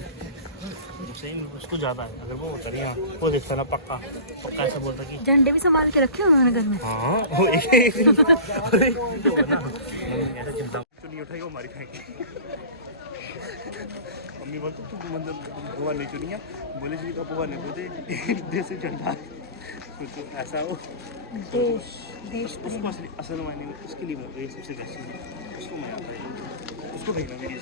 सही में उसको ज़्यादा है। अगर वो होता नहीं, वो देखता ना पक्का पक्का ऐसा बोलता कि झंडे भी संभाल के रखे उन्होंने घर में। हाँ वो एक चिंता नहीं उठाई, वो हमारी फेंकी। मम्मी बोलते तू मतलब बुआ नहीं चुनिया, बोले जी का बुआ नहीं बोलते देश से झंडा तो ऐसा हो। देश उसको असल मायने में उसके लिए ये सबसे बेस्ट है, उसको मैं आता है, उसको भेजना मेरी